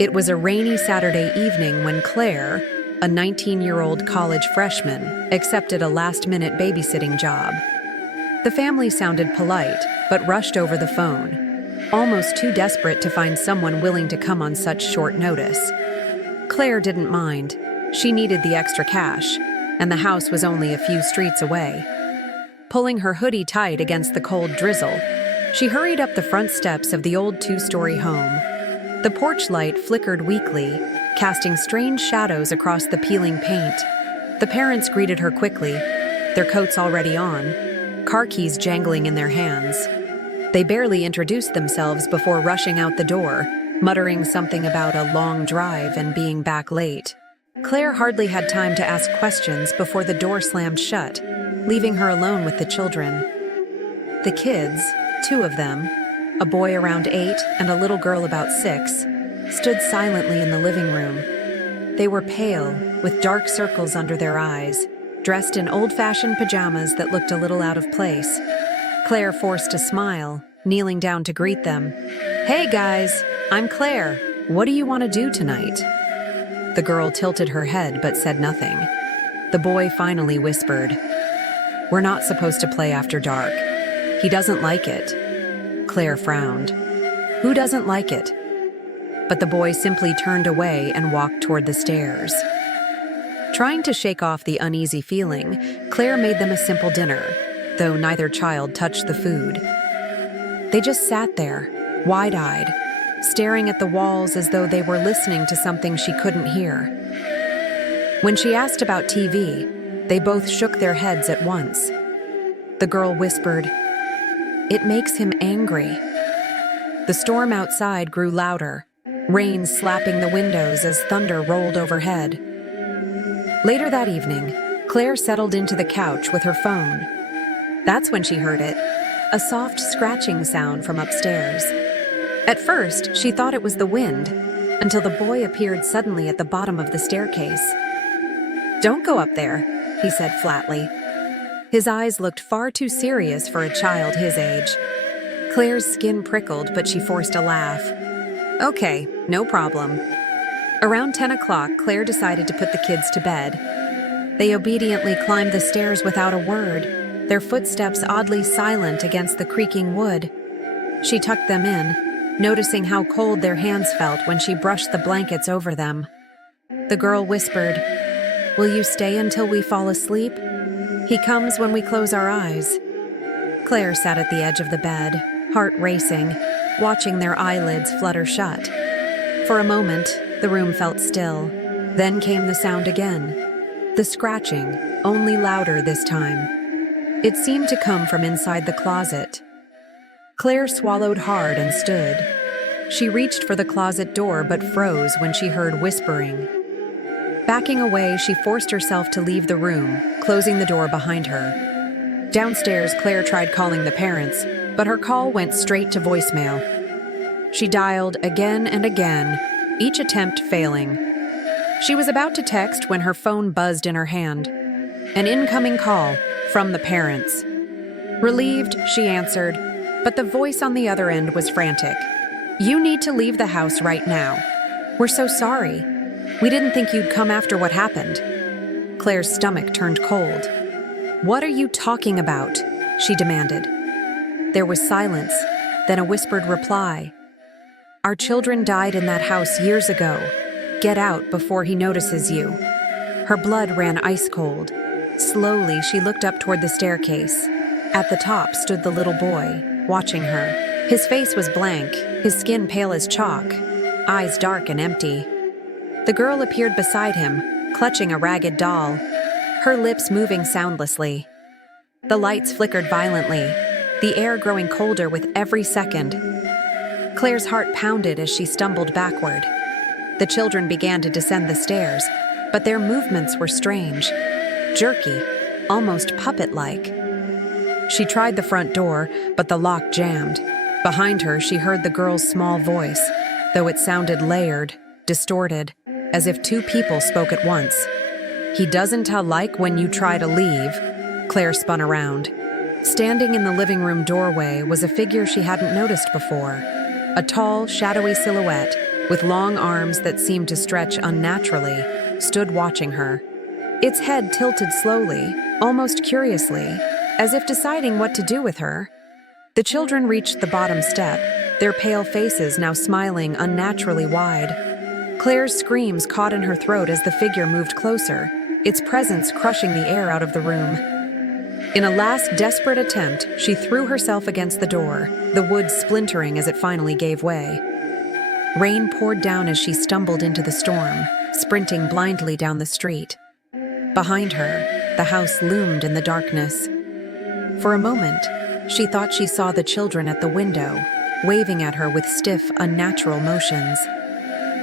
It was a rainy Saturday evening when Claire, a 19-year-old college freshman, accepted a last-minute babysitting job. The family sounded polite, but rushed over the phone, almost too desperate to find someone willing to come on such short notice. Claire didn't mind. She needed the extra cash, and the house was only a few streets away. Pulling her hoodie tight against the cold drizzle, she hurried up the front steps of the old two-story home. The porch light flickered weakly, casting strange shadows across the peeling paint. The parents greeted her quickly, their coats already on, car keys jangling in their hands. They barely introduced themselves before rushing out the door, muttering something about a long drive and being back late. Claire hardly had time to ask questions before the door slammed shut, leaving her alone with the children. The kids, two of them, a boy around 8 and a little girl about 6, stood silently in the living room. They were pale, with dark circles under their eyes, dressed in old-fashioned pajamas that looked a little out of place. Claire forced a smile, kneeling down to greet them. "Hey guys, I'm Claire. What do you want to do tonight?" The girl tilted her head but said nothing. The boy finally whispered, "We're not supposed to play after dark. He doesn't like it." Claire frowned. Who doesn't like it? But the boy simply turned away and walked toward the stairs. Trying to shake off the uneasy feeling, Claire made them a simple dinner, though neither child touched the food. They just sat there, wide-eyed, staring at the walls as though they were listening to something she couldn't hear. When she asked about TV, they both shook their heads at once. The girl whispered, "It makes him angry." The storm outside grew louder, rain slapping the windows as thunder rolled overhead. Later that evening, Claire settled into the couch with her phone. That's when she heard it, a soft scratching sound from upstairs. At first, she thought it was the wind, until the boy appeared suddenly at the bottom of the staircase. "Don't go up there," he said flatly. His eyes looked far too serious for a child his age. Claire's skin prickled, but she forced a laugh. "Okay, no problem." Around 10 o'clock, Claire decided to put the kids to bed. They obediently climbed the stairs without a word, their footsteps oddly silent against the creaking wood. She tucked them in, noticing how cold their hands felt when she brushed the blankets over them. The girl whispered, "Will you stay until we fall asleep? He comes when we close our eyes." Claire sat at the edge of the bed, heart racing, watching their eyelids flutter shut. For a moment, the room felt still. Then came the sound again. The scratching, only louder this time. It seemed to come from inside the closet. Claire swallowed hard and stood. She reached for the closet door but froze when she heard whispering. Backing away, she forced herself to leave the room, closing the door behind her. Downstairs, Claire tried calling the parents, but her call went straight to voicemail. She dialed again and again, each attempt failing. She was about to text when her phone buzzed in her hand. An incoming call from the parents. Relieved, she answered, but the voice on the other end was frantic. "You need to leave the house right now. We're so sorry. We didn't think you'd come after what happened." Claire's stomach turned cold. "What are you talking about?" she demanded. There was silence, then a whispered reply. "Our children died in that house years ago. Get out before he notices you." Her blood ran ice cold. Slowly, she looked up toward the staircase. At the top stood the little boy, watching her. His face was blank, his skin pale as chalk, eyes dark and empty. The girl appeared beside him, clutching a ragged doll, her lips moving soundlessly. The lights flickered violently, the air growing colder with every second. Claire's heart pounded as she stumbled backward. The children began to descend the stairs, but their movements were strange, jerky, almost puppet-like. She tried the front door, but the lock jammed. Behind her, she heard the girl's small voice, though it sounded layered, distorted, as if two people spoke at once. "He doesn't like when you try to leave." Claire spun around. Standing in the living room doorway was a figure she hadn't noticed before. A tall, shadowy silhouette, with long arms that seemed to stretch unnaturally, stood watching her. Its head tilted slowly, almost curiously, as if deciding what to do with her. The children reached the bottom step, their pale faces now smiling unnaturally wide. Claire's screams caught in her throat as the figure moved closer, its presence crushing the air out of the room. In a last desperate attempt, she threw herself against the door, the wood splintering as it finally gave way. Rain poured down as she stumbled into the storm, sprinting blindly down the street. Behind her, the house loomed in the darkness. For a moment, she thought she saw the children at the window, waving at her with stiff, unnatural motions.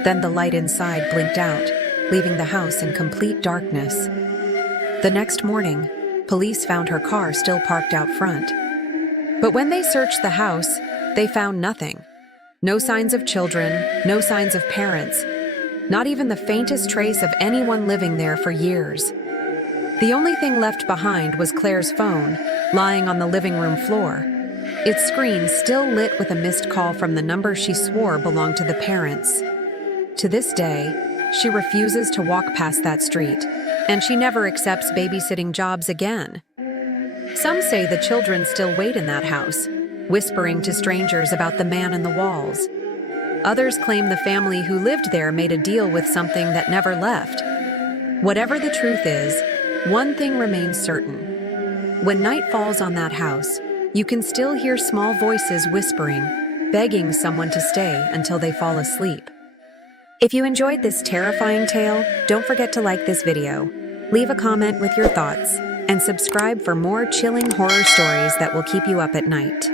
Then the light inside blinked out, leaving the house in complete darkness. The next morning, police found her car still parked out front. But when they searched the house, they found nothing. No signs of children, no signs of parents, not even the faintest trace of anyone living there for years. The only thing left behind was Claire's phone, lying on the living room floor, its screen still lit with a missed call from the number she swore belonged to the parents. To this day, she refuses to walk past that street, and she never accepts babysitting jobs again. Some say the children still wait in that house, whispering to strangers about the man in the walls. Others claim the family who lived there made a deal with something that never left. Whatever the truth is, one thing remains certain. When night falls on that house, you can still hear small voices whispering, begging someone to stay until they fall asleep. If you enjoyed this terrifying tale, don't forget to like this video, leave a comment with your thoughts, and subscribe for more chilling horror stories that will keep you up at night.